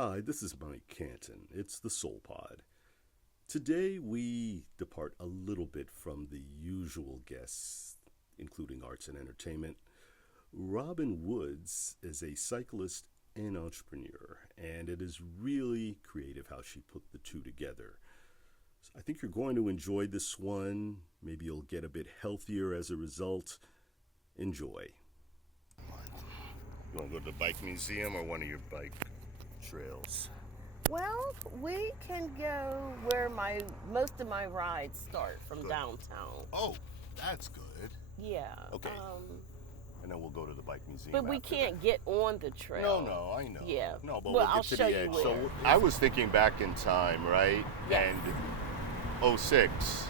Hi, this is Mike Canton. It's the Soul Pod. Today we depart a little bit from the usual guests, including arts and entertainment. Robin Woods is a cyclist and entrepreneur, and it is really creative how she put the two together. So I think you're going to enjoy this one. Maybe you'll get a bit healthier as a result. Enjoy. You want to go to the bike museum or one of your bike trails? Well, we can go where most of my rides start from Good. downtown. Oh, that's good. Yeah. Okay. And then we'll go to the bike museum. But we after can't that. get on the trail. No, I know. Yeah. No, but well, we'll I'll get to show the you edge. where. So I was thinking back in time, right? Yes. And '06.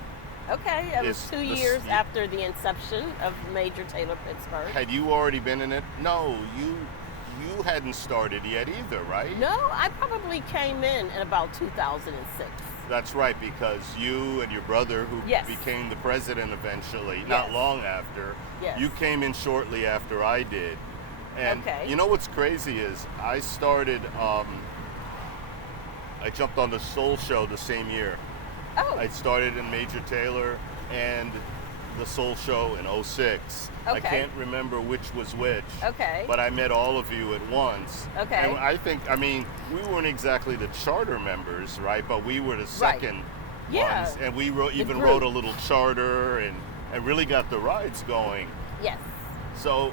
Okay, it was is 2 the years s- after the inception of Major Taylor Pittsburgh. Had you already been in it? No, you hadn't started yet either, right? No, I probably came in about 2006. That's right, because you and your brother, who Yes. became the president eventually, Yes. not long after, Yes. you came in shortly after I did. And Okay. you know what's crazy is I started, I jumped on the Soul Show the same year. Oh, I started in Major Taylor and the Soul Show in '06. I Okay. can't remember which was which. okay. But I met all of you at once. Okay. And I mean, we weren't exactly the charter members, right? But we were the second Yeah. ones. And we even group. wrote a little charter and really got the rides going. Yes. So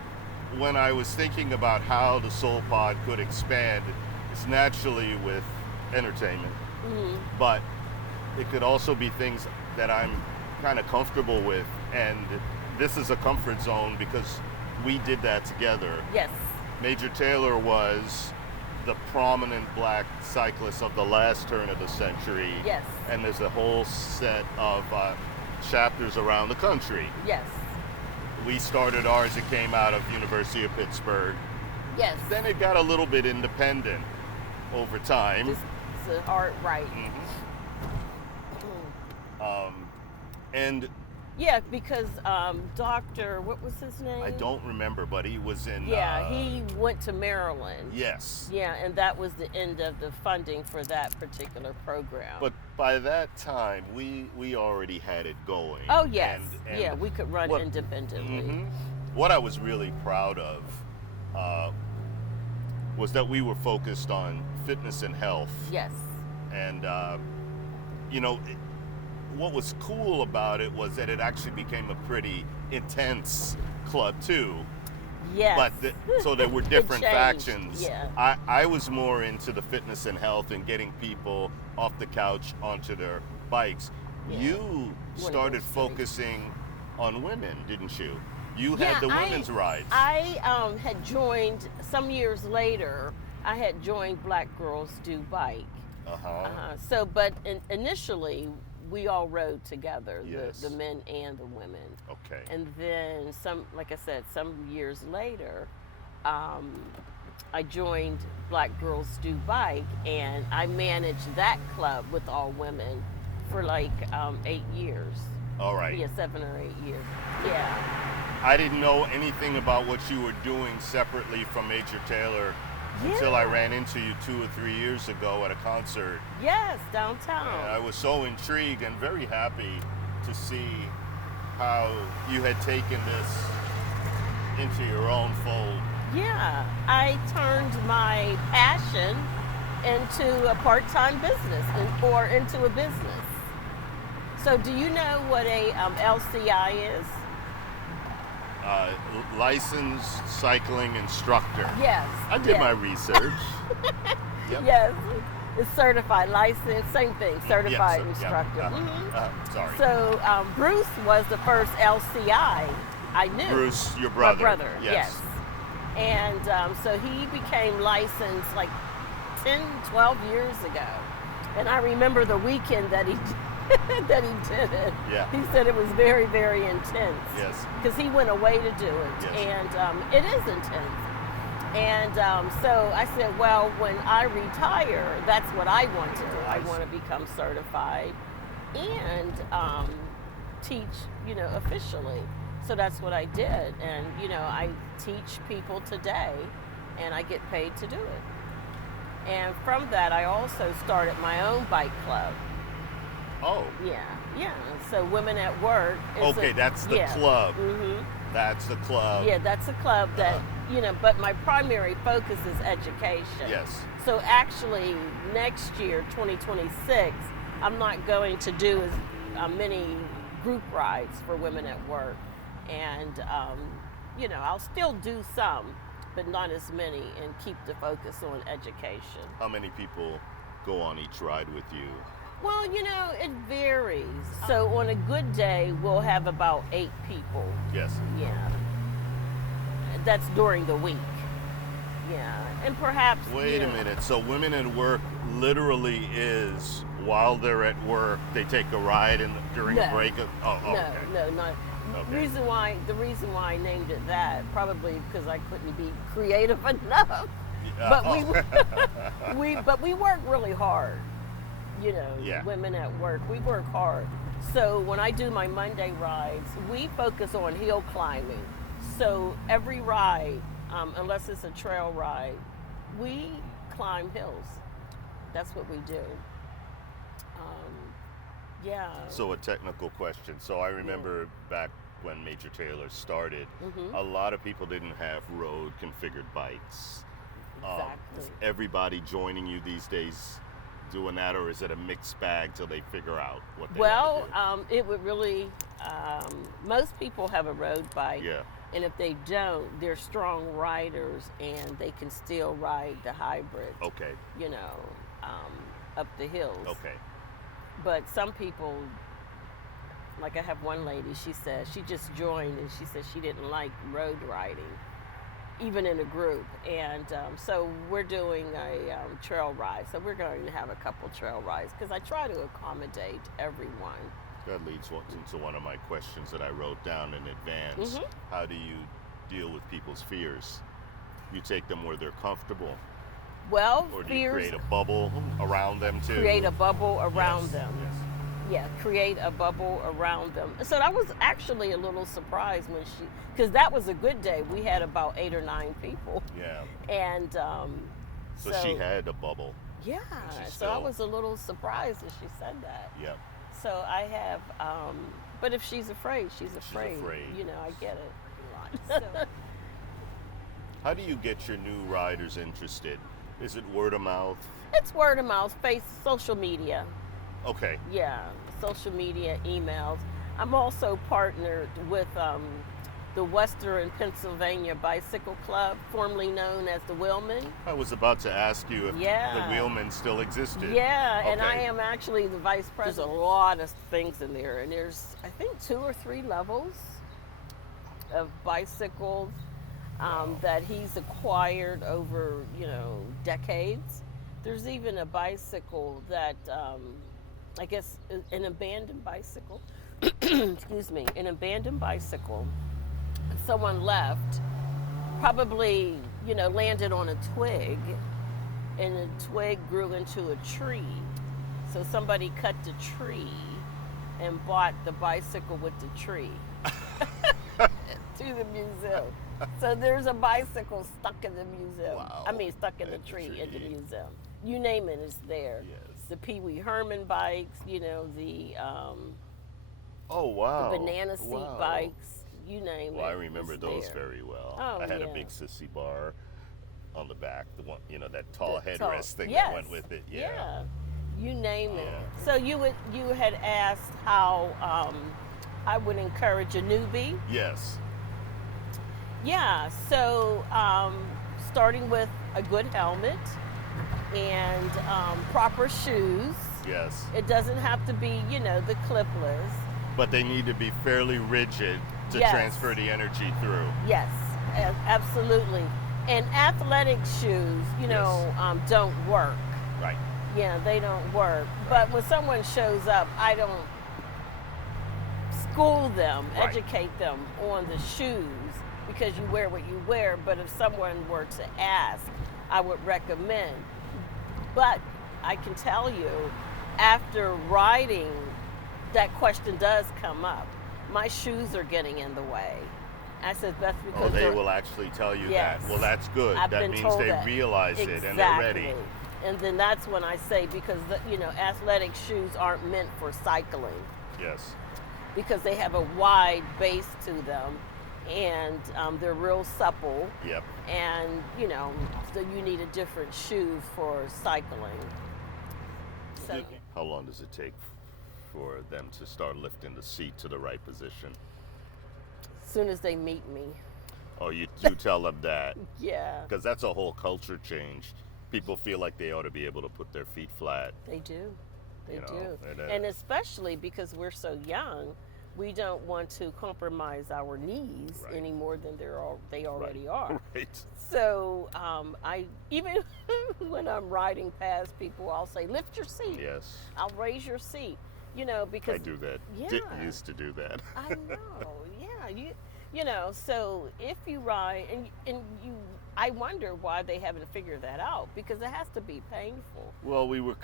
when I was thinking about how the Soul Pod could expand, it's naturally with entertainment. Mhm. But it could also be things that I'm kind of comfortable with. And this is a comfort zone because we did that together. Yes. Major Taylor was the prominent black cyclist of the last turn of the century. Yes. And there's a whole set of chapters around the country. Yes. We started ours, it came out of University of Pittsburgh. Yes. Then it got a little bit independent over time. It's a hard right. And Yeah, because Doctor, what was his name? I don't remember, but he was in. Yeah, he went to Maryland. Yes. Yeah, and that was the end of the funding for that particular program. But by that time, we already had it going. oh yes, And yeah, we could run what- independently. Mhm. What I was really proud of was that we were focused on fitness and health. Yes. And you know, what was cool about it was that it actually became a pretty intense club too. Yes. But so there were It different changed, factions. Yeah. I was more into the fitness and health and getting people off the couch onto their bikes. Yeah. You those started things. focusing on women, didn't you? You Yeah, had the women's rides. I had joined some years later. I had joined Black Girls Do Bike. So, but initially, we all rode together, Yes. the men and the women. Okay. And then like I said, some years later, I joined Black Girls Do Bike, and I managed that club with all women for like 8 years. All right. Yeah, 7 or 8 years. Yeah. I didn't know anything about what you were doing separately from Major Taylor until I Yeah. ran into you 2 or 3 years ago at a concert. Yes, downtown. And I was so intrigued and very happy to see how you had taken this into your own fold. Yeah, I turned my passion into a part-time business or into a business. So do you know what a LCI is? Licensed cycling instructor. Yes. I did yes. my research. Yep. Yes, it's certified, licensed, same thing, certified Yes, instructor. yeah. Mhm. Sorry. So Bruce was the first LCI I knew. Bruce, your brother. My brother, Yes. And so he became licensed like 10, 12 years ago. And I remember the weekend that he that he did it. Yeah. He said it was very, very intense. Yes. Because he went away to do it. Yes. And it is intense. And so I said, well, when I retire, that's what I want to do. I want to become certified and teach, officially. So that's what I did. And, I teach people today, and I get paid to do it. And from that, I also started my own bike club. Oh. Yeah. So Women at Work. Okay, that's the club. Mm-hmm. That's the club. Yeah, that's a club that, but my primary focus is education. Yes. So actually, next year, 2026, I'm not going to do as many group rides for Women at Work. And, I'll still do some, but not as many, and keep the focus on education. How many people go on each ride with you? Well, it varies. So on a good day, we'll have about 8 people. Yes. Yeah. That's during the week. Yeah. And perhaps. Wait a minute. So Women at Work literally is while they're at work, they take a ride during a break? No, not. Okay. The reason why I named it that, probably because I couldn't be creative enough. But we work really hard. Women at Work, we work hard. So when I do my Monday rides, we focus on hill climbing. So every ride, unless it's a trail ride, we climb hills. That's what we do. Yeah. So a technical question. So I remember back when Major Taylor started, a lot of people didn't have road configured bikes. Exactly. Is everybody joining you these days doing that, or is it a mixed bag till they figure out what they want to do? It would really, most people have a road bike. Yeah. And if they don't, they're strong riders and they can still ride the hybrid. Okay. Up the hills. Okay. But some people, like I have one lady, she said she just joined and she said she didn't like road riding, even in a group. And so we're doing a trail ride. So we're going to have a couple trail rides because I try to accommodate everyone. That leads into one of my questions that I wrote down in advance. How do you deal with people's fears? You take them where they're comfortable? Well, or do you create a bubble around them too? Create a bubble around them. Yes. Yeah, create a bubble around them. So I was actually a little surprised because that was a good day. We had about 8 or 9 people. Yeah. And so she had a bubble. Yeah. So I was a little surprised that she said that. Yeah. So I have, but if she's afraid, she's afraid. I get it. How do you get your new riders interested? Is it word of mouth? It's word of mouth, social media. Okay. Yeah, social media, emails. I'm also partnered with the Western Pennsylvania Bicycle Club, formerly known as the Wheelmen. I was about to ask you if the Wheelmen still existed. Yeah, and I am actually the vice president. There's a lot of things in there, and there's, I think, 2 or 3 levels of bicycles that he's acquired over, decades. There's even a bicycle that, I guess, an abandoned bicycle. Excuse me, an abandoned bicycle. Someone left, probably, landed on a twig, and the twig grew into a tree. So somebody cut the tree and bought the bicycle with the tree to the museum. So there's a bicycle stuck in the museum. Wow. I mean, stuck in the tree in the museum. You name it, it's there. Yes. The Pee Wee Herman bikes, the oh wow, the banana seat bikes, you name it. Well, I remember those there. very well. Oh, I had a big sissy bar on the back, the one, that tall headrest thing that went with it. Yeah. You name it. So you had asked how I would encourage a newbie. Yes. Yeah, so starting with a good helmet and proper shoes. Yes. It doesn't have to be, the clipless. But they need to be fairly rigid to transfer the energy through. Yes, absolutely. And athletic shoes, don't work. Right. Yeah, they don't work. But when someone shows up, I don't school them, educate them on the shoes, because you wear what you wear. But if someone were to ask, I would recommend. But I can tell you, after riding, that question does come up. My shoes are getting in the way. I said, that's because they will actually tell you that. Well, that's good. I've that been means told they that. realize it and they're ready. And then that's when I say, because athletic shoes aren't meant for cycling, Yes. because they have a wide base to them, and they're real supple. Yep. And so you need a different shoe for cycling. So How long does it take for them to start lifting the seat to the right position? as soon as they meet me. Oh, you tell them that? Yeah, Because that's a whole culture change. People feel like they ought to be able to put their feet flat. they do. They You know, do. and, And especially because we're so young, we don't want to compromise our knees Right. any more than they already are. Right. So I even when I'm riding past people, I'll say, "Lift your seat." Yes. I'll raise your seat. Because I do that. Yeah. Used to do that. I know. Yeah, So if you ride and I wonder why they haven't figured that out, because it has to be painful. Well, we were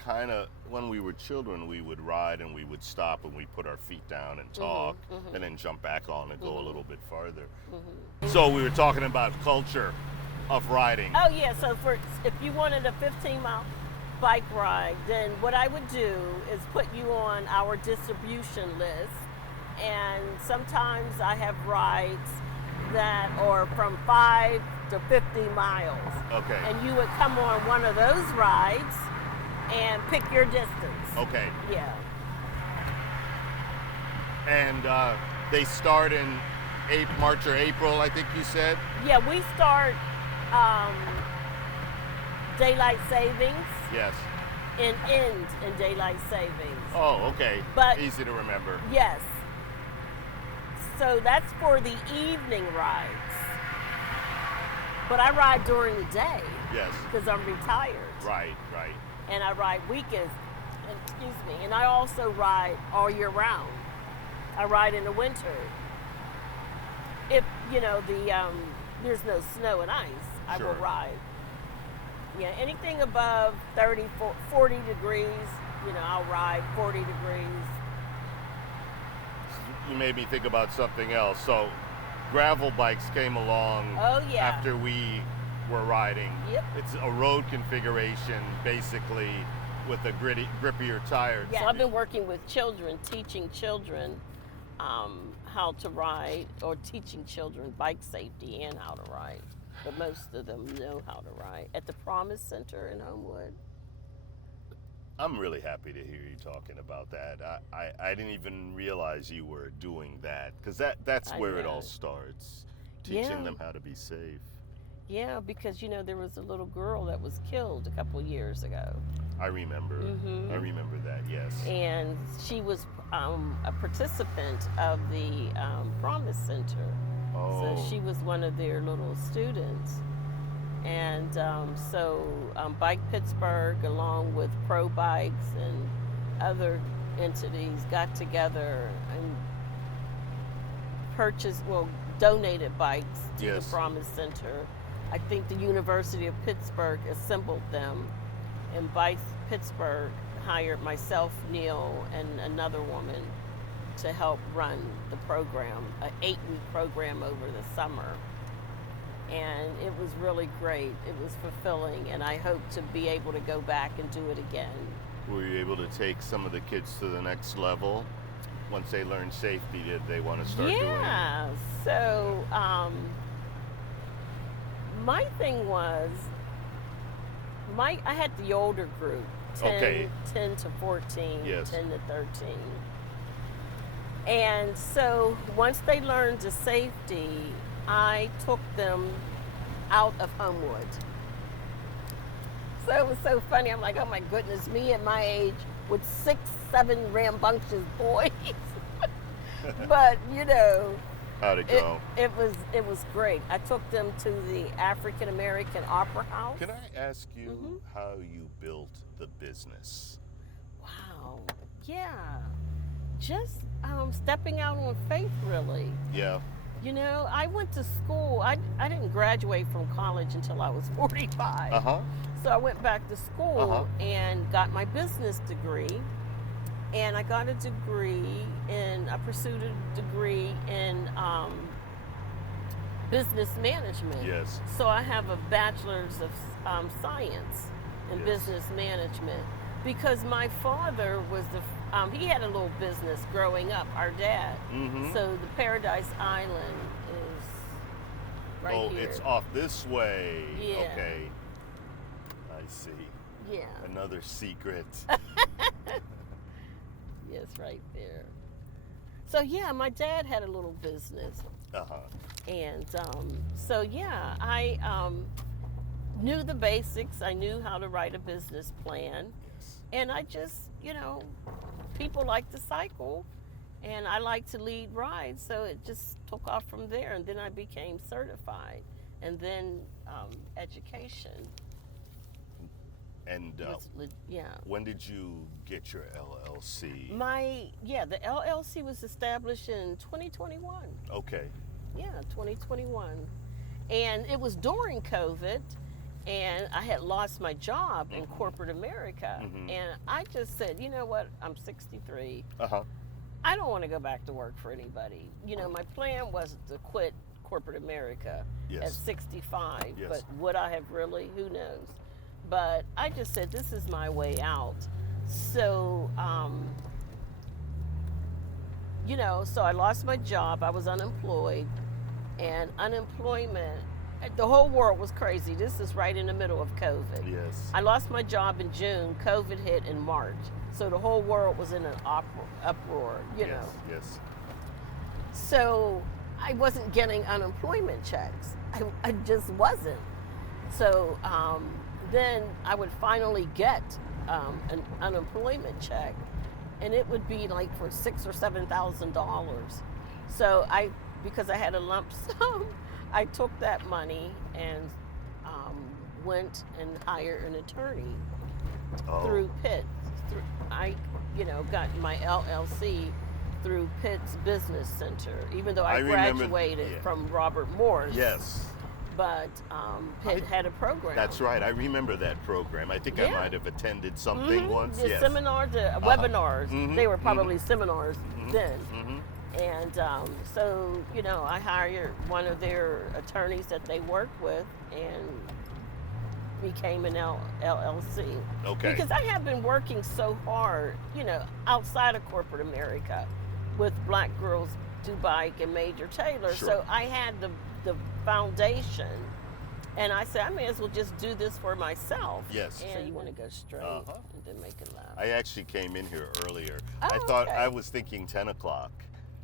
when we were children, we would ride and we would stop and we'd put our feet down and talk and then jump back on and go a little bit farther. So we were talking about culture of riding. Oh yeah. So if you wanted a 15-mile bike ride, then what I would do is put you on our distribution list. And sometimes I have rides that are from 5 to 50 miles. Okay. And you would come on one of those rides and pick your distance. Okay. Yeah. And they start in March or April, I think you said? Yeah, we start daylight savings Yes. and end in daylight savings. Oh, okay. But- easy to remember. Yes. So that's for the evening rides. But I ride during the day Yes. because I'm retired. Right. And I ride weekends, and I also ride all year round. I ride in the winter. If, there's no snow and ice, I will Sure. ride. Yeah, anything above 30, 40 degrees, I'll ride 40 degrees. You made me think about something else. So, gravel bikes came along Oh, yeah. after we were riding. Yep. It's a road configuration, basically, with a grippier tire. So I've been working with children, teaching children how to ride, or teaching children bike safety and how to ride. But most of them know how to ride. At the Promise Center in Homewood. I'm really happy to hear you talking about that. I didn't even realize you were doing that, because that's I where it know. all starts, teaching Yeah. them how to be safe. Yeah, because there was a little girl that was killed a couple years ago. I remember. Mhm. I remember that. Yes. And she was a participant of the Promise Center. Oh. So she was one of their little students. And so Bike Pittsburgh, along with Pro Bikes and other entities, got together and donated bikes to Yes. the Promise Center. I think the University of Pittsburgh assembled them, and Bike Pittsburgh hired myself, Neil, and another woman to help run the program, an 8-week program over the summer. And it was really great. It was fulfilling, and I hope to be able to go back and do it again. Were you able to take some of the kids to the next level? Once they learned safety, did they want to start doing it? Yeah. So my thing was, I had the older group, 10, Okay. 10 to 14, Yes. 10 to 13. And so once they learned the safety, I took them out of Homewood. So it was so funny. I'm like, oh my goodness, me at my age with 6, 7 rambunctious boys. But How'd it go? it was great. I took them to the African American Opera House. Can I ask you how you built the business? Wow. Yeah. Just stepping out on faith, really. Yeah. I went to school. I didn't graduate from college until I was 45. Uh-huh. So I went back to school and got my business degree. And I got a degree I pursued a degree in business management. Yes. So I have a bachelor's of science in Yes. business management because my father was he had a little business growing up, our dad. Mm-hmm. So the Paradise Island is right Oh, here. it's off this way. Yeah. Okay. I see. Yeah. Another secret. Yes, right there. So yeah, my dad had a little business. Uh-huh. And so, yeah, I knew the basics. I knew how to write a business plan. Yes. And I just, people like to cycle and I like to lead rides. So it just took off from there. And then I became certified. And then education. And Yeah. when did you get your LLC? The LLC was established in 2021. Okay. Yeah, 2021. And it was during COVID, and I had lost my job in corporate America. And I just said, you know what? I'm 63. Uh-huh. I don't want to go back to work for anybody. My plan was to quit corporate America at Yes. 65. Yes. But would I have really? Who knows? But I just said, this is my way out. So, so I lost my job. I was unemployed. And unemployment, the whole world was crazy. This is right in the middle of COVID. Yes. I lost my job in June. COVID hit in March. So the whole world was in an uproar, Yes. Yes. So I wasn't getting unemployment checks. I just wasn't. So then I would finally get an unemployment check, and it would be like for $6,000 or $7,000. So because I had a lump sum, I took that money and went and hired an attorney through Pitt. I got my LLC through Pitt's Business Center, even though I graduated from Robert Morris. Yes. But Pitt had a program. That's right. I remember that program. I think I might have attended something once. The Yes. seminars, webinars. They were probably seminars then. And so, I hired one of their attorneys that they work with and became an LLC. Okay. Because I have been working so hard, outside of corporate America with Black Girls Do Bike and Major Taylor. Sure. So I had the foundation. And I said, I may as well just do this for myself. Yes. And so you want to go straight and then make it loud. I actually came in here earlier. Oh, I thought okay. I was thinking 10 o'clock.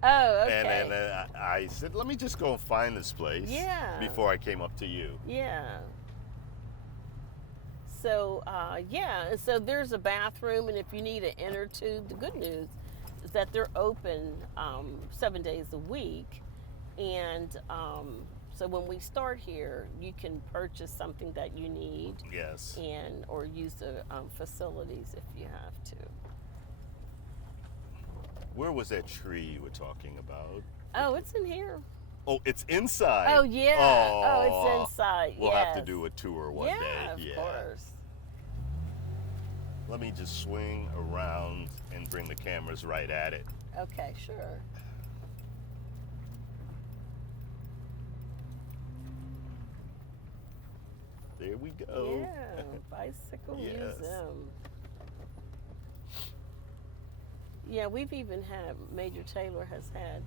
Oh, okay. And then I said, let me just go and find this place before I came up to you. Yeah. So, and so there's a bathroom, and if you need an inner tube, the good news is that they're open 7 days a week. And so when we start here, you can purchase something that you need. Yes. Or use the facilities if you have to. Where was that tree you were talking about? Oh, it's in here. Oh, it's inside. Oh, yeah. Oh, it's inside. We'll have to do a tour one day. Yeah, of course. Let me just swing around and bring the cameras right at it. Okay, sure. There we go. Yeah, bicycle Yes. museum. Yeah, we've even had, Major Taylor has had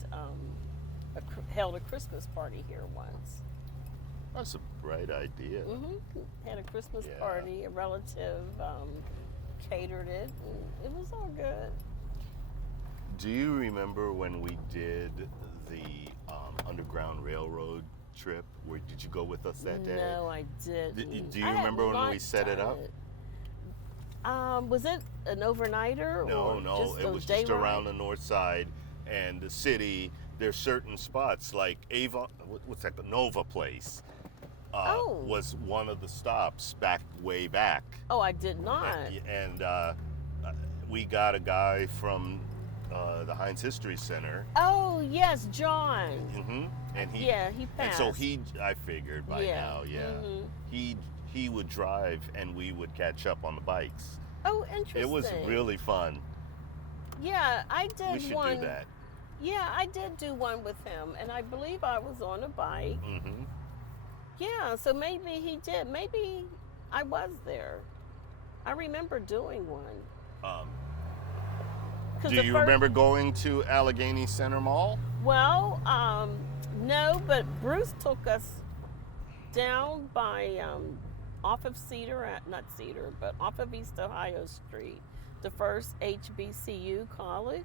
held a Christmas party here once. That's a bright idea. Had a Christmas Yeah. party, a relative catered it, and it was all good. Do you remember when we did the Underground Railroad trip? Did you go with us that day? No, I didn't. Do you I had remember when not we set it done up? Was it an overnighter? No, or just it a was day just ride? around the north side and the city. There's certain spots like Avon, what's that? The Nova Place was one of the stops way back. Oh, I did not. And we got a guy from the Heinz History Center. Oh, yes, John. And he passed. And so I figured by now, he would drive and we would catch up on the bikes. Oh, interesting. It was really fun. Yeah, I did one. We should do that. Yeah, I did do one with him, and I believe I was on a bike. Yeah, so maybe he did. Maybe I was there. I remember doing one. Um, 'Cause do the you first, remember going to Allegheny Center Mall? well, no, but Bruce took us down by off of Cedar, not Cedar, but off of East Ohio Street, the first HBCU college.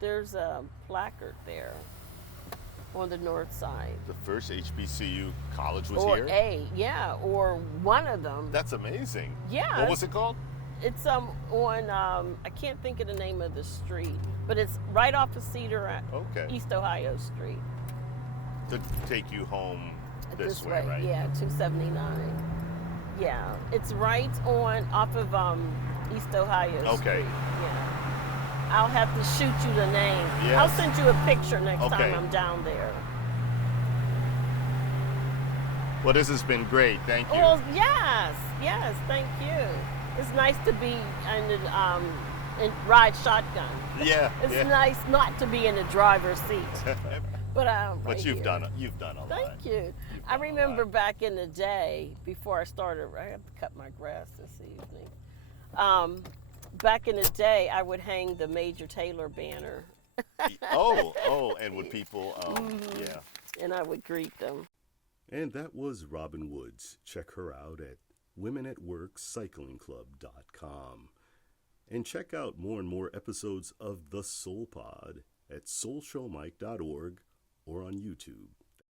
There's a placard there on the north side. The first HBCU college was Or here? yeah, or one of them. That's amazing. Yeah, What was it called? it's on I can't think of the name of the street, but it's right off of Cedar at Okay. East Ohio Street. To take you home this way, right? Yeah, 279. Yeah, it's right on off of East Ohio Okay. Street. Yeah. I'll have to shoot you the name. Yes. I'll send you a picture next Okay. time I'm down there. Well, this has been great. Thank you. Well, yes, thank you. It's nice to be in the ride shotgun. Yeah. It's yeah. nice not to be in the driver's seat. But But you've here. done a lot. Thank you. I done a remember lot. back in the day, before I started, I have to cut my grass this evening. Back in the day, I would hang the Major Taylor banner, And would people? Yeah. and I would greet them. And that was Robin Woods. Check her out at womenatworkcyclingclub.com. And check out more and more episodes of The Soul Pod at soulshowmike.org or on YouTube.